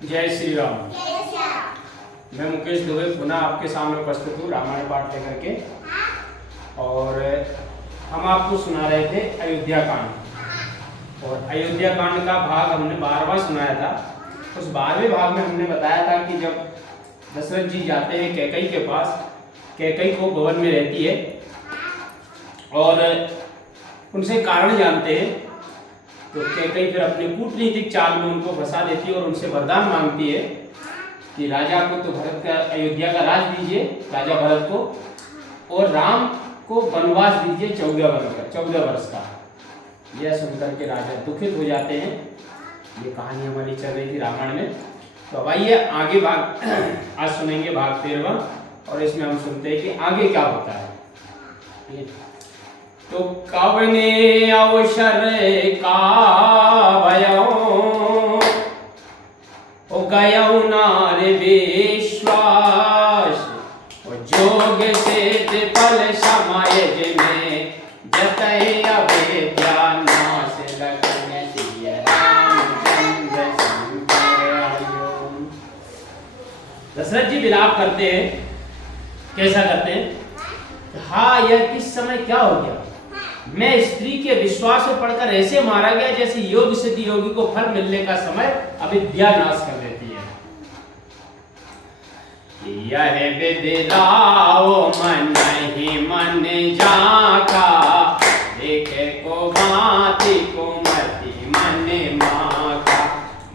जय श्री राम। मैं मुकेश दुबे पुनः आपके सामने उपस्थित हूँ रामायण पाठ लेकर के। और हम आपको सुना रहे थे अयोध्या कांड। और अयोध्या कांड का भाग हमने 12वां सुनाया था। उस 12वें भाग में हमने बताया था कि जब दशरथ जी जाते हैं कैकई के पास, कैकई को भवन में रहती है और उनसे कारण जानते हैं, तो कैकई फिर अपने कूटनीतिक चाल में उनको फंसा देती है और उनसे वरदान मांगती है कि राजा को तो भरत का, अयोध्या का राज दीजिए राजा भरत को, और राम को वनवास दीजिए 14 वर्ष का। यह सुनकर के राजा दुखित हो जाते हैं। ये कहानी हमारी चल रही थी रामायण में। तो अब आइए आगे भाग आज सुनेंगे भाग 13वां, और इसमें हम सुनते हैं कि आगे क्या होता है। तो कवने अवसर का भयो ओ गयो नार विश्वास, और जोग से फल समय में जतय अवेद्या नाश लगन सिय रामचंद्र शंकर आयो। दशरथ जी विलाप करते हैं। कैसा करते हैं? हाँ, यह किस समय क्या हो गया? मैं स्त्री के विश्वास में पड़कर ऐसे मारा गया जैसे योग सिद्ध योगी को फल मिलने का समय अविद्या नाश कर देती है। यह विदिलाओ मन ही मन जाका, देखे को भांति को मति मन माका,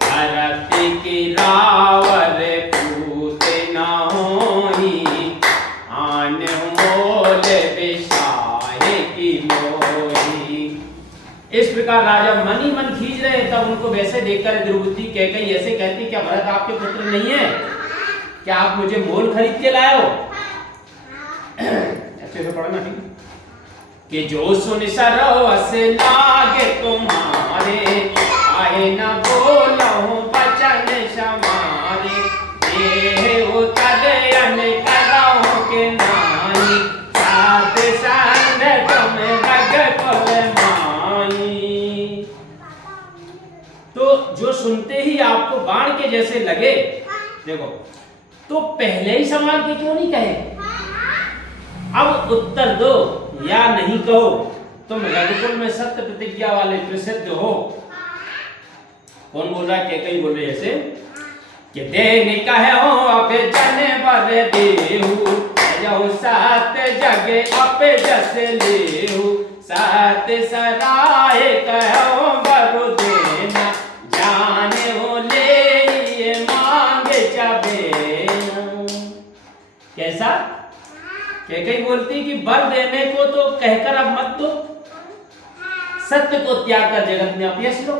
भरत की रावर पूत न होई, आन मोल विषाहे की मोही। इस प्रकार राजा मन ही मन खींच रहे, तब उनको वैसे देखकर दुर्बुद्धि कैकई ऐसे कहती, क्या भरत आपके पुत्र नहीं है? क्या आप मुझे मोल खरीद के लाए हो? अच्छे से पढ़ना ठीक। कि जो सुन सरवस लागे तुम्हारे, आए न बोलो बचन समारे, देह उतर अन कराओ के नाई, साथ संग तुम रग कुल माई। तो जो सुनते ही आपको बाण के जैसे लगे, देखो, तो पहले ही संभाल के क्यों नहीं कहे? अब उत्तर दो या नहीं कहो। तुम रघुकुल में सत्य प्रतिज्ञा वाले प्रसिद्ध हो। कौन बोल रहा है? कैकई बोल रही है ऐसे कि देन कहो अब जने बर देहु, जो सात जगे अपे जस लेहु, सात सराय कहो बरु देना, जाने हो ले मांगे जबे। कैसा? कैकई बोलती कि वर देने को तो कहकर अब मत दो, सत्य को त्याग कर जगत में अपयश लो।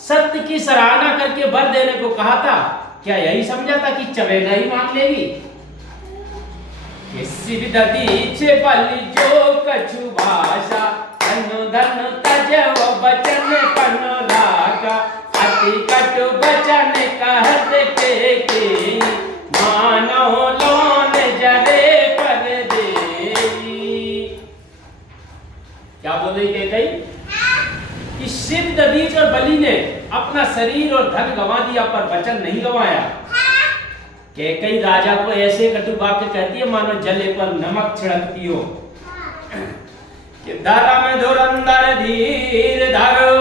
सत्य की सराहना करके वर देने को कहा था, क्या यही समझा था कि चवेना ही मांग लेगी? किसी भी दीछे बलि जो कछु भाषा, धनु धनु तजव बचन पन रागा, अति कटु बचन कहत के मानो लोन जरे पर देई। क्या बोल रही कैकई? कि शिव दधीच और बलि ने अपना शरीर और धन गंवा दिया पर वचन नहीं गंवाया। कैकई राजा को ऐसे कटु वाक्य कहती है मानो जले पर नमक छिड़कती हो। कि धर्म धुरंधर धीर धरो,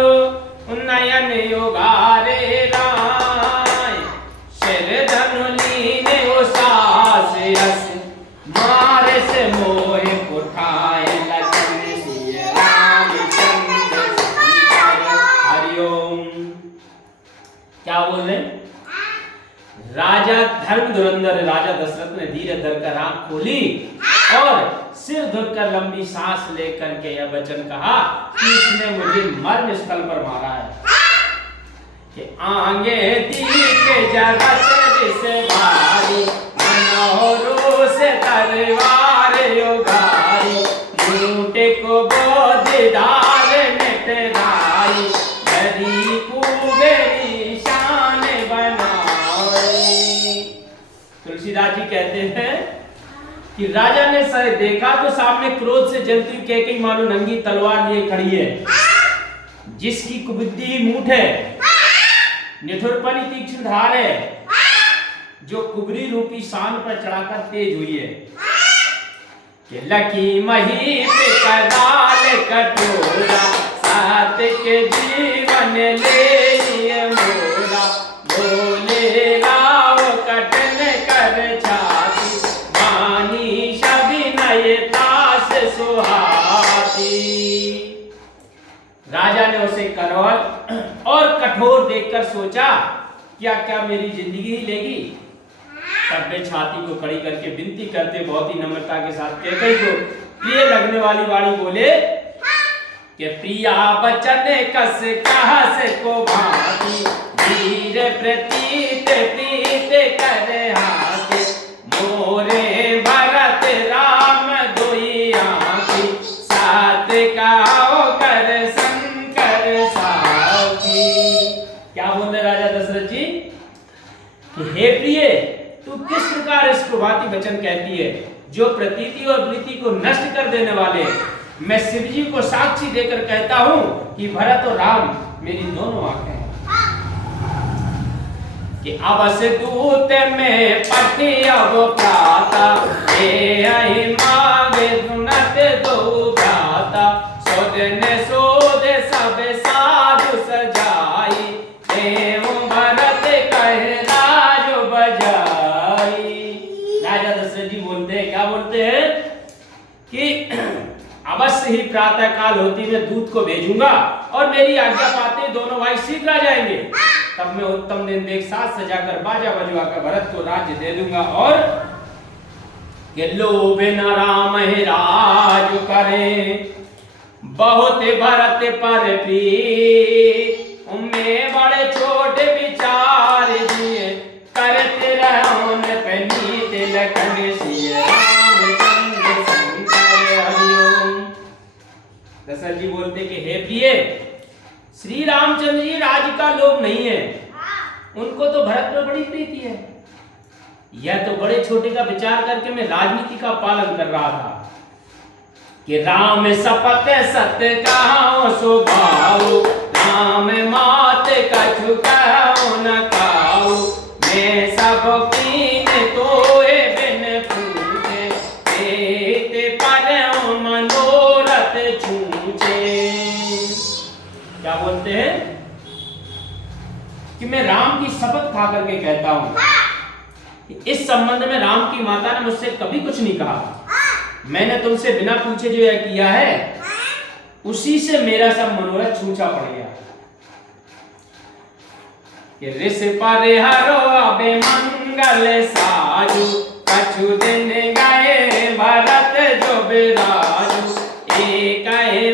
उन्नयन योगारे राय, शिर धनु लीने ओ सास यस, मारे से मोह उठाए लखन सिय रामचंद्र शंकर हरिओम। क्या बोल रहे? राजा धर्म धुरंधर राजा दशरथ ने धीरे धरकर आंख खोली और सिर धुरकर लंबी सांस लेकर के यह वचन कहा कि इसने मुझे मरण स्थल पर मारा है। कि आगे दीके जगत से भारी, मनोहरो से तलवार योगारी, झूठे को बोध दार नटराई, गरी कुबेरी शान बनाई। तुलसीदास जी कहते हैं कि राजा ने सर देखा तो सामने क्रोध से जलती हुई कैकई मानो नंगी तलवार लिए खड़ी है, जिसकी कुबुद्धि मूठ है, निठुरपन ही तीक्ष्ण धार है जो कुबरी रूपी शान पर चढ़ाकर तेज हुई है। कि लकी मही पे कराल कटोरा सात के जीवन ले मोरा बोले राव कटन कर छाती मानी शबी नये तास सुहाती। राजा ने उसे करोल और कठोर देखकर सोचा क्या क्या मेरी जिंदगी ही लेगी। तब वे छाती को खड़ी करके विनती करते बहुत ही नम्रता के साथ कैकई को प्रिय लगने वाली वाणी बोले कि प्रिया बचन कस कहा से को भाती वीर प्रतीत प्रीत कर हाथे मोरे भरत राम दोई आंखी साथ कहो कर शंकर साथी। क्या बोल रहे राजा दशरथ जी कि हे प्रिय तू किस प्रकार इस प्रभाती वचन कहती है जो प्रतीति और प्रीति को नष्ट कर देने वाले। मैं शिव जी को साक्षी देकर कहता हूं कि भरत और राम मेरी दोनों आंखें हैं। कि अवस दूत में पठे अब प्राता हे आई मांगे सुनत दो भ्राता सोदन सोद सब साधु सजाई एवं भरत कहे राज बजाई। राजा दशरथ जी बोलते हैं क्या बोलते हैं कि अवश्य ही प्रातः काल होती मैं दूत को भेजूंगा और मेरी आज्ञा पाते दोनों भाई शीघ्र आ जाएंगे। तब मैं उत्तम दिन देख साथ सजाकर बाजा बजवाकर भरत को राज्य दे दूंगा और लोभ न राम ही राज करे बहुत भरत पर प्रीत उम्मे बड़े छोटे विचार दिए करते रहो न पनीत लखन सिय रामचंद्र शंकर हरिओम। दशरथ जी बोलते कि हे प्रिय श्री रामचंद्र जी राज्य का लोभ नहीं है उनको तो भरत में बड़ी प्रीति है। यह तो बड़े छोटे का विचार करके मैं राजनीति का पालन कर रहा था कि राम सपत सत्य कहाओ स्वभाव राम मात कछु कहो न काओ मैं सब कीन तोए बिन पूछे एते पर मनोरथ छूचे। क्या बोलते हैं कि मैं राम की शपथ खा करके कहता हूं इस संबंध में राम की माता ने मुझसे कभी कुछ नहीं कहा। मैंने तुमसे बिना पूछे जो यह किया है उसी से मेरा सब मनोरथ छूचा पड़ गया। कि ऋष परिहरो अबे मंगल साजु कछु दिन गए भरत जो बिराजु एक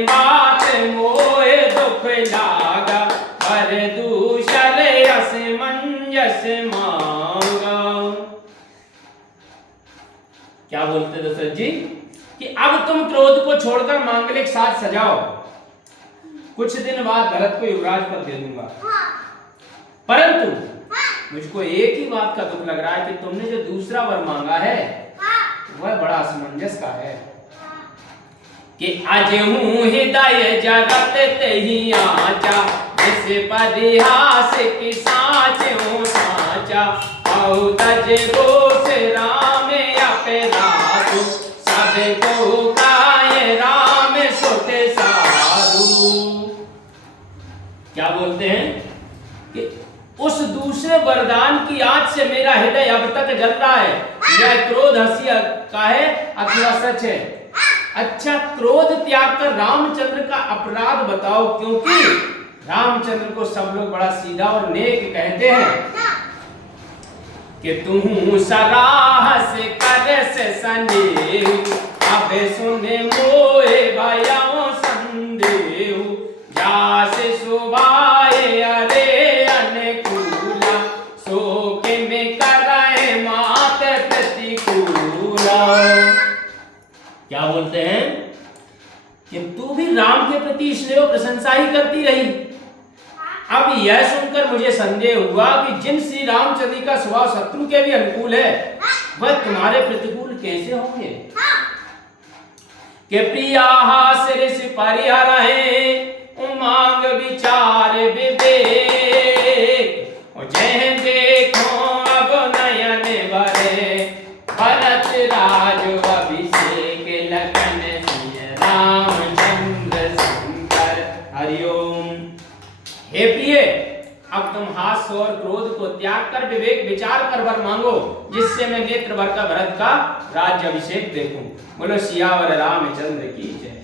बात मोहे दुख लागा पर दूसर यस मंजस मांगा। क्या बोलते दशरथ जी कि अब तुम क्रोध को छोड़कर मांगलिक साथ सजाओ कुछ दिन बाद भरत को युवराज पद दे दूंगा। परंतु मुझको एक ही बात का दुख लग रहा है कि तुमने जो दूसरा वर मांगा है वह बड़ा असमंजस का है। कि आज हूँ हृदय जगत तेहि आचा जिस परिहास की साच हूँ साचा बहुत गोस राम अपराधु सब को काये राम सोते साधु। क्या बोलते हैं कि उस दूसरे वरदान की आग से मेरा हृदय अब तक जल रहा है। यह क्रोध हंसी का है अथवा सच है। अच्छा क्रोध त्याग कर रामचंद्र का अपराध बताओ क्योंकि रामचंद्र को सब लोग बड़ा सीधा और नेक कहते हैं। कि तू सराहस कर से संदेहु अब सुने मोए भयाओ संदेहु जासे सुभाए अरे अनुकूला सोके में कराए मात प्रतिकूला। क्या बोलते हैं कि तू भी राम के प्रति स्नेह प्रशंसा ही करती रही। अब यह सुनकर मुझे संदेह हुआ कि जिन श्री रामचंद्र का स्वभाव शत्रु के भी अनुकूल है वह तुम्हारे प्रतिकूल कैसे होंगे। कि प्रिया हास ऋषि परिहर है उमांग विचार विवेक हे प्रिय, अब तुम हास्य और क्रोध को त्याग कर विवेक विचार कर वर मांगो, जिससे मैं नेत्र भर का भरत का राज्य अभिषेक देखूं। बोलो सियावर रामचंद्र की जय।